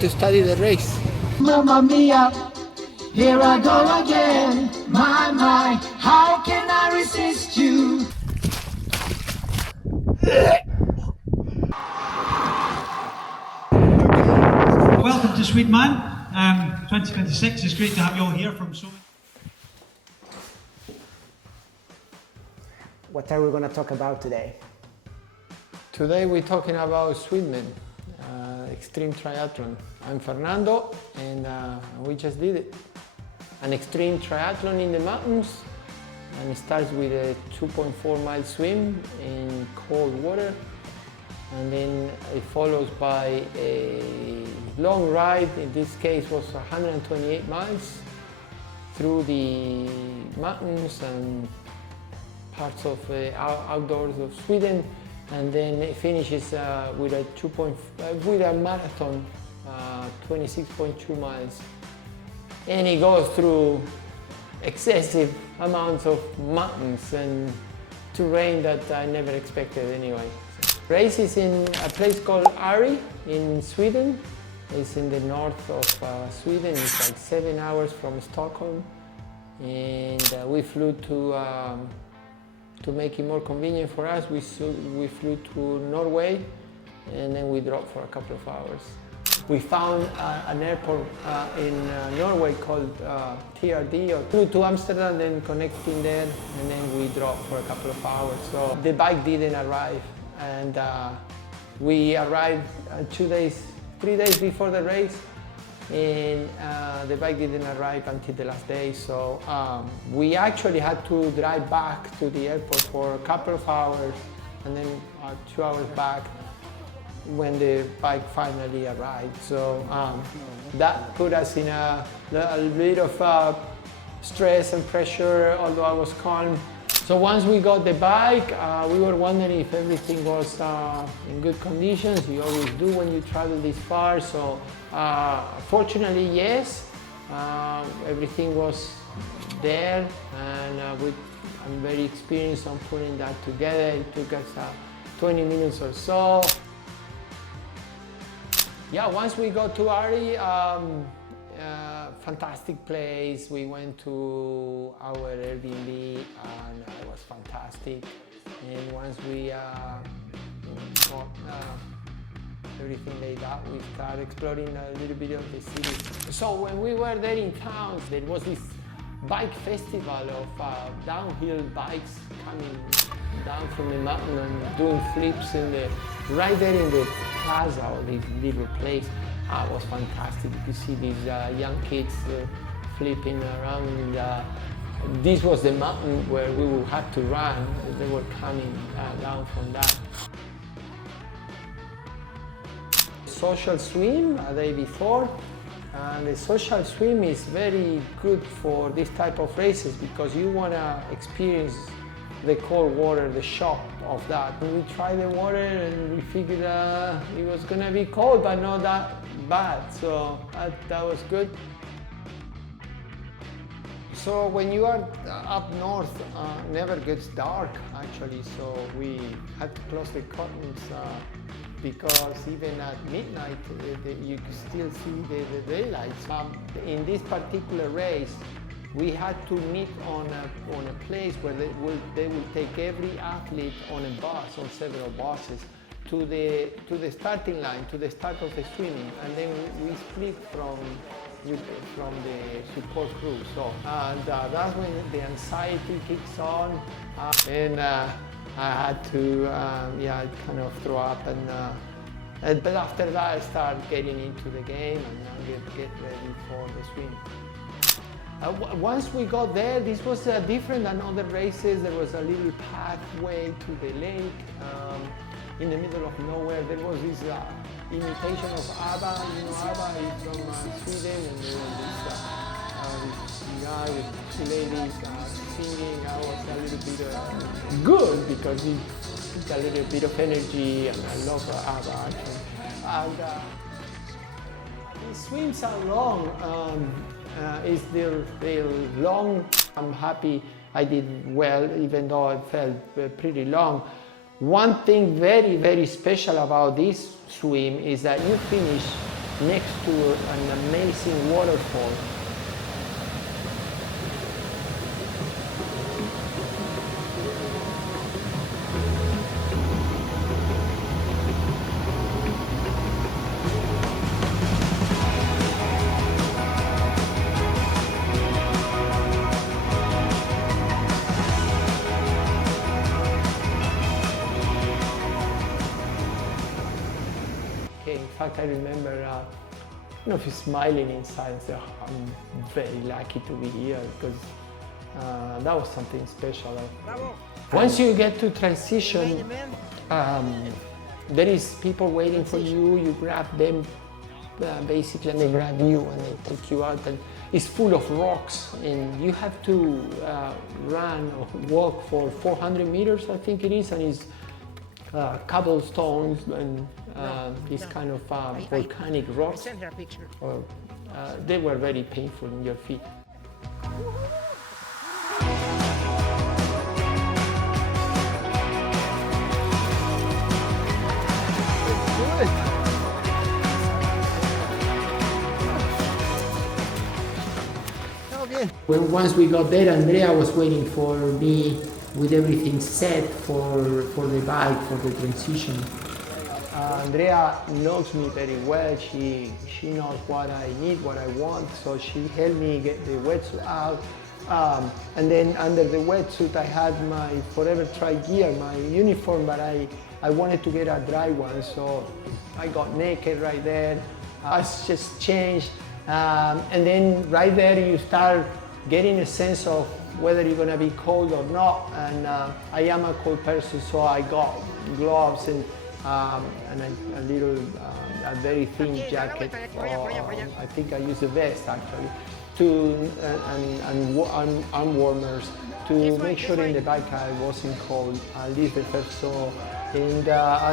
to study the race. Mamma mia, here I go again. My, how can I resist you? Welcome to Swedeman 2026. It's great to have you all here from so many. What are we going to talk about today? Today we're talking about Swedeman Extreme Triathlon. I'm Fernando and we just did it. An extreme triathlon in the mountains, and it starts with a 2.4 mile swim in cold water, and then it follows by a long ride. In this case was 128 miles through the mountains and parts of outdoors of Sweden, and then it finishes with a marathon, 26.2 miles, and it goes through excessive amounts of mountains and terrain that I never expected anyway. Race is in a place called Ariel in Sweden. It's in the north of Sweden. It's like 7 hours from Stockholm, and we flew to make it more convenient for us. We flew to Norway, and then we dropped for a couple of hours. We found an airport in Norway called TRD, or flew to Amsterdam, then connecting there, and then we dropped for a couple of hours. So the bike didn't arrive, and we arrived 3 days before the race, and the bike didn't arrive until the last day. So we actually had to drive back to the airport for a couple of hours, and then 2 hours back when the bike finally arrived. So that put us in a bit of stress and pressure, although I was calm. So once we got the bike, we were wondering if everything was in good conditions. You always do when you travel this far. So fortunately, yes, everything was there, and I'm very experienced on putting that together. It took us 20 minutes or so. Yeah, once we got to Ariel, fantastic place. We went to our Airbnb, and it was fantastic. And once we got everything laid out, we started exploring a little bit of the city. So when we were there in town, there was this bike festival of downhill bikes coming down from the mountain and doing flips right there in the plaza, or this little place. It was fantastic to see these young kids flipping around. This was the mountain where we would have to run. They were coming down from that. Social swim a day before, and the social swim is very good for this type of races because you want to experience the cold water, the shock of that. We tried the water and we figured it was going to be cold, but not that bad, so that was good. So when you are up north, never gets dark actually, so we had to close the curtains because even at midnight you can still see the daylights. In this particular race, we had to meet on a place where they will take every athlete on a bus, on several buses, to the starting line, to the start of the swimming, and then we split from the support crew. So that's when the anxiety kicks on, and I had to kind of throw up, but after that I started getting into the game and get ready for the swim. Once we got there, this was different than other races. There was a little pathway to the lake in the middle of nowhere. There was this imitation of ABBA. You know, ABBA is from Sweden, and there was this guy with two ladies singing. I was a little bit good because it took a little bit of energy, and I love ABBA actually. And the swims are long. They're long. I'm happy I did well, even though it felt pretty long. One thing very, very special about this swim is that you finish next to an amazing waterfall. In fact, I remember, if you're smiling inside and say, oh, I'm very lucky to be here, because that was something special. Once you get to transition, there is people waiting for you. You grab them, basically, and they grab you and they take you out. And it's full of rocks, and you have to run or walk for 400 meters, I think it is, and it's cobblestones and this kind of volcanic rocks. Send her a picture. They were very painful in your feet. When once we got there, Andrea was waiting for me with everything set for the bike, for the transition. Andrea knows me very well. She knows what I need, what I want, so she helped me get the wetsuit out. And then under the wetsuit I had my Forever Tri gear, my uniform, but I wanted to get a dry one, so I got naked right there. I just changed, and then right there you start getting a sense of whether you're going to be cold or not. And I am a cold person, so I got gloves and a little, a very thin jacket. I think I use a vest actually, and arm warmers to make sure in the bike I wasn't cold, at least the first so. And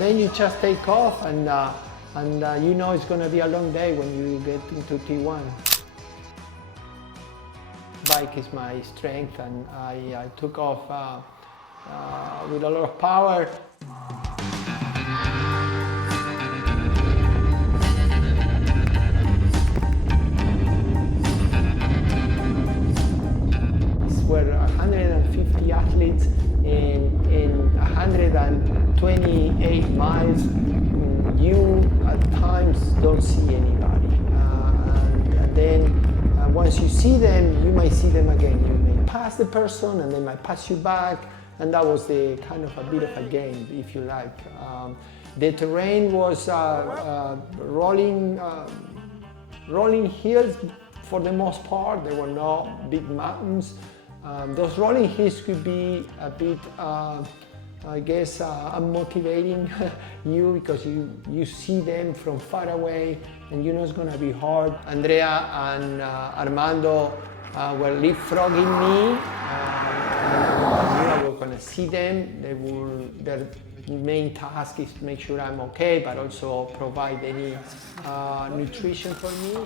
then you just take off, and you know it's going to be a long day when you get into T1. Bike is my strength, and I took off with a lot of power. Were 150 athletes in 128 miles. You at times don't see anybody, and then once you see them, you might see them again. You may pass the person, and they might pass you back, and that was the kind of a bit of a game, if you like. The terrain was rolling hills for the most part. There were no big mountains. Those rolling hills could be a bit, I guess, unmotivating you, because you see them from far away and you know it's going to be hard. Andrea and Armando were leapfrogging me. I was going to see them. Their main task is to make sure I'm okay, but also provide any nutrition for me.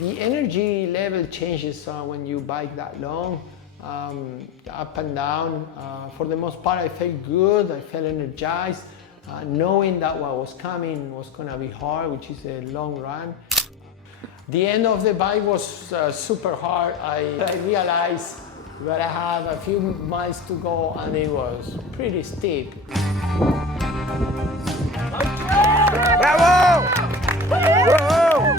The energy level changes when you bike that long, up and down. For the most part, I felt good, I felt energized, knowing that what was coming was going to be hard, which is a long run. The end of the bike was super hard. I realized that I have a few miles to go, and it was pretty steep. Bravo! Bravo!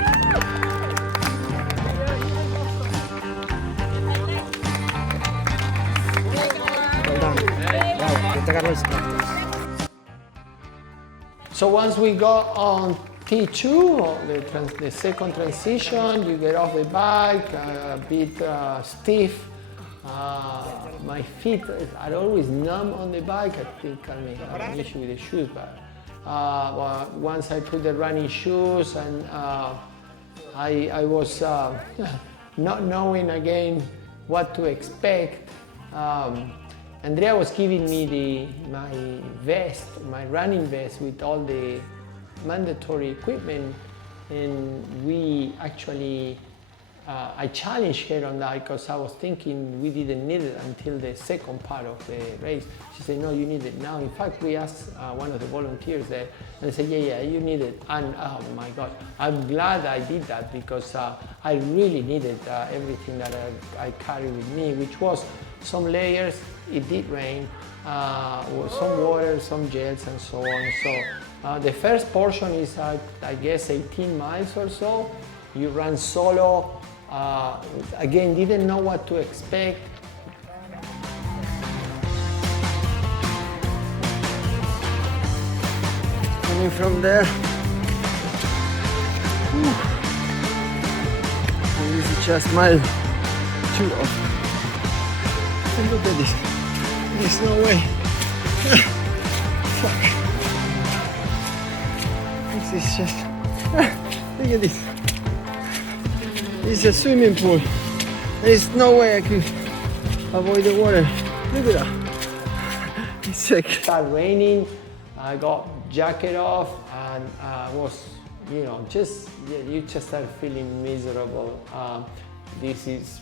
So once we got on T2, the second transition, you get off the bike, a bit stiff. My feet are always numb on the bike. I think I may have an issue with the shoes, but once I put the running shoes, and I was not knowing again what to expect. Andrea was giving me my vest, my running vest with all the mandatory equipment, and we actually I challenged her on that because I was thinking we didn't need it until the second part of the race. She said, no, you need it now. In fact, we asked one of the volunteers there, and they said, yeah, you need it. And oh my God, I'm glad I did that because I really needed everything that I carry with me, which was some layers. It did rain, some water, some gels, and so on. So the first portion is, I guess, 18 miles or so. You run solo. Again, didn't know what to expect. Coming from there. Whew. And this is just mile 2 of. And look at this. There's no way. Fuck. This is just. Look at this. It's a swimming pool. There's no way I could avoid the water. Look at that. It's sick. It started raining. I got jacket off and was, you just start feeling miserable. This is,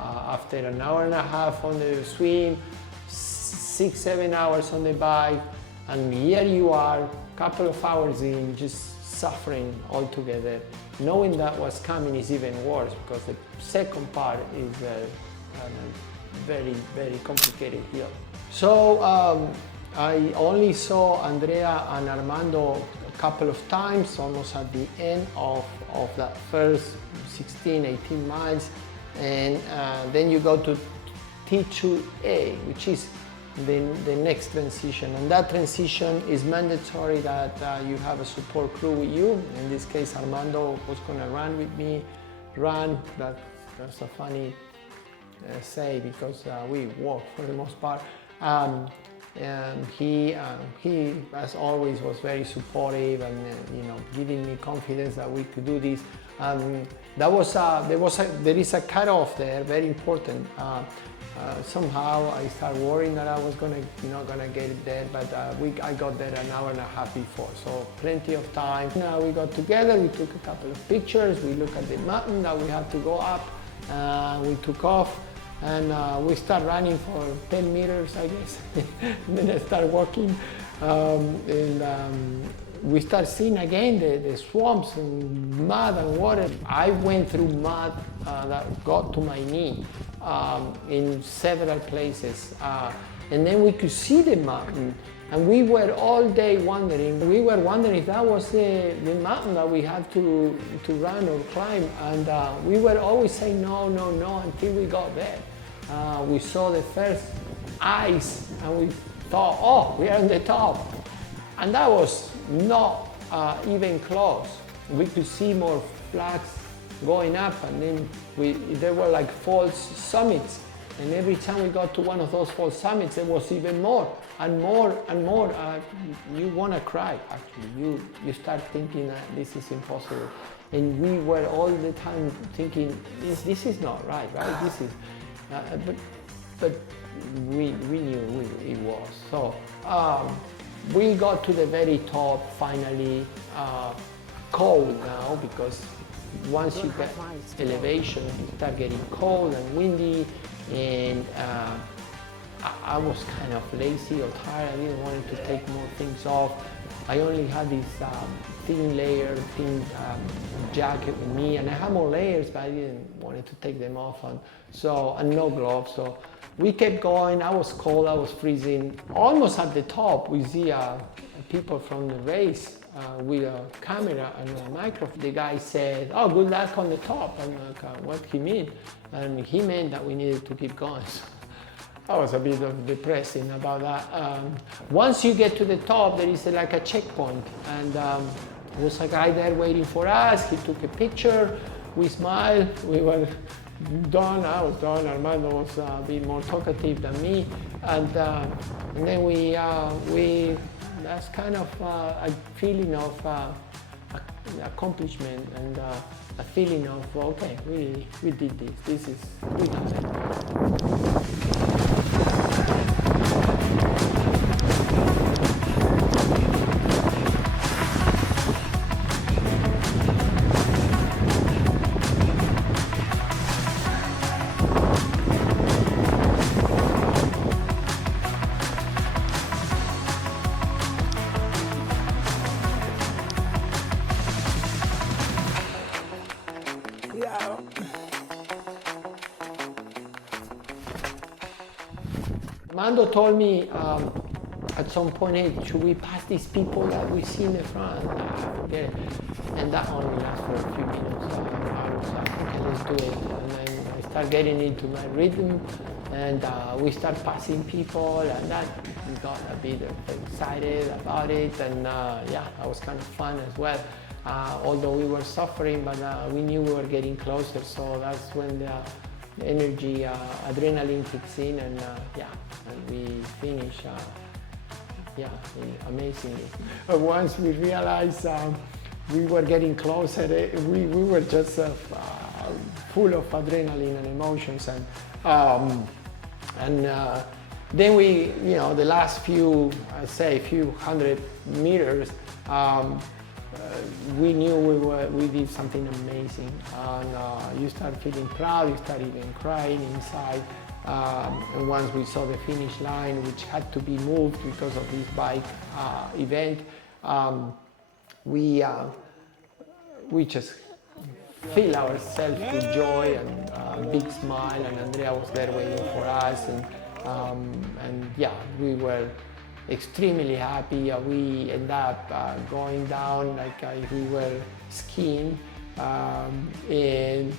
after an hour and a half on the swim, 6-7 hours on the bike, and here you are, a couple of hours in, just suffering altogether. Knowing that what's coming is even worse because the second part is a very, very complicated hill. So I only saw Andrea and Armando a couple of times, almost at the end of that first 16, 18 miles. And then you go to T2A, which is the next transition. And that transition is mandatory that you have a support crew with you. In this case, Armando was going to run with me. That's a funny say because we walk for the most part. And he, as always, was very supportive and giving me confidence that we could do this. There is a cutoff there, very important. Somehow I started worrying that I was gonna get it there, but I got there an hour and a half before, so plenty of time. Now we got together, we took a couple of pictures, we looked at the mountain that we had to go up, we took off, and we started running for 10 meters, I guess. And then I started walking, we start seeing again the swamps and mud and water. I went through mud that got to my knee in several places. And then we could see the mountain. And we were all day wondering. We were wondering if that was the mountain that we had to run or climb. And we were always saying no, no, no until we got there. We saw the first ice and we thought, oh, we are on the top. And that was not even close. We could see more flags going up, and then there were like false summits. And every time we got to one of those false summits, there was even more and more and more. You want to cry, actually. You start thinking that this is impossible. And we were all the time thinking, this is not right? This is, but we knew it was. So we got to the very top finally, cold now, because once you get elevation, you start getting cold and windy, and I was kind of lazy or tired. I didn't want to take more things off. I only had this thin jacket with me, and I had more layers, but I didn't want to take them off, and no gloves. So we kept going. I was cold, I was freezing. Almost at the top, we see people from the race with a camera and a microphone. The guy said, oh, good luck on the top. I'm like, what he mean? And he meant that we needed to keep going. So I was a bit depressing about that. Once you get to the top, there is like a checkpoint, and there was a guy there waiting for us. He took a picture. We smiled. We were done. I was done. Armando was a bit more talkative than me, and then we that's kind of a feeling of accomplishment and a feeling of okay, we did this. This is we got it. Armando told me at some point, hey, should we pass these people that we see in the front? Okay. And that only lasts for a few minutes. I was like, okay, let's do it. And then I start getting into my rhythm, and we start passing people, and that got a bit excited about it. And yeah, that was kind of fun as well. Although we were suffering, but we knew we were getting closer. So that's when the energy, adrenaline kicks in, and yeah, and we finish. Yeah, amazingly. Once we realized we were getting closer, we were just full of adrenaline and emotions, and then we, you know, the last few, I'd say, few hundred meters, we knew we did something amazing, and you start feeling proud, you start even crying inside. And once we saw the finish line, which had to be moved because of this bike event, we just fill ourselves with joy and a big smile, and Andrea was there waiting for us, and yeah, we were extremely happy. We ended up going down like if we were skiing, and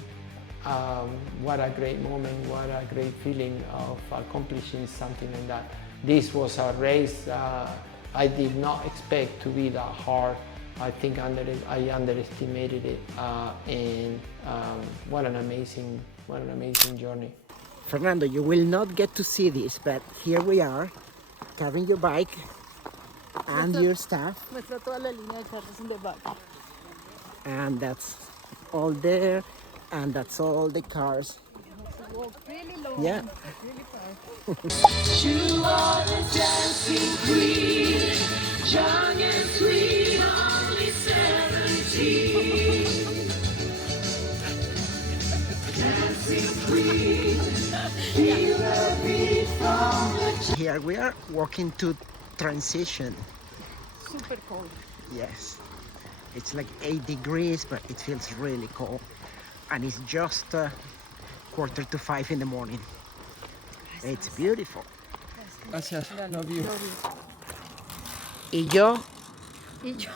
what a great moment, what a great feeling of accomplishing something like that. This was a race I did not expect to be that hard. I think I underestimated it, and what an amazing journey. Fernando, you will not get to see this, but here we are, carrying your bike and your stuff. And that's all there, and that's all the cars. Really long. Yeah. Really far. You are the dancing queen, young and sweet, only 17. Dancing queen, feel the beat from the Here we are walking to transition. Super cold. Yes. It's like 8 degrees, but it feels really cold. And it's just 4:45 in the morning. It's beautiful. Gracias, love you. Y yo Y yo.